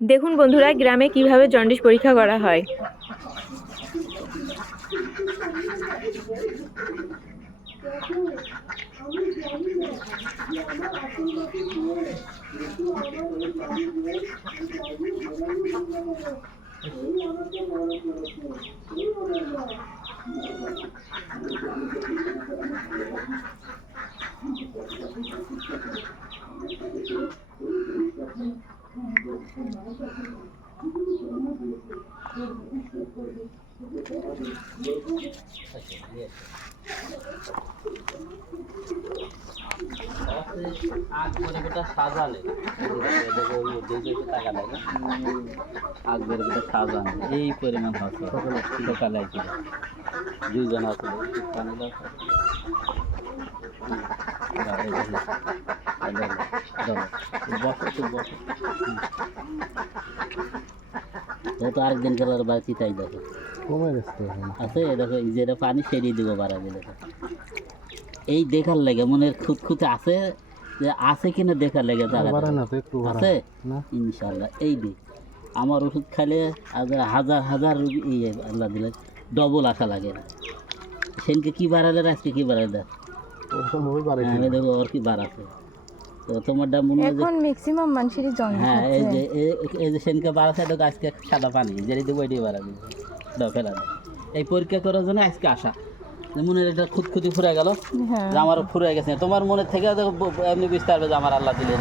দেখুন বন্ধুরা, গ্রামে কিভাবে জন্ডিস পরীক্ষা করা হয়। আগ করে বেটা সাজালে টাকা লাগে আগ করে বেটা সাজালে এই পরিমাণ হচ্ছে সকালে দুইজন আছে তো আরেকদিন গেলার বাড়ি তাই দেখো কমে গেছে আছে দেখো যেটা পানি সেরিয়ে দিব বাড়াবে দেখো এই দেখার লাগে মনের খুঁতখুঁতে আছে যে আছে কিনা দেখার লাগে আছে ইনশাল্লাহ। এই দিক আমার ওষুধ খাইলে হাজার হাজার রুগী আল্লাহ দিলে ডবল আশা লাগে না। সেনকে কি বাড়ালে আজকে কি বাড়ালে দেখো ওর কি বাড়াছে তো তোমারটা মনে হয় এখন ম্যাক্সিমাম মানুষেরই জন্ডিস হ্যাঁ এই যে সেনকে বাড়াছে দেখো আজকে সাদা পানি যেটি দেবো এটি বাড়াবে ফেলা এই পরীক্ষা করার জন্য আজকে আসা মনের একটা খুঁতখুতি ফুরে গেল যে আমারও ফুরে গেছে তোমার মনে থেকে এমনি বুঝতে পারবে যে আমার আল্লাহ দিলেন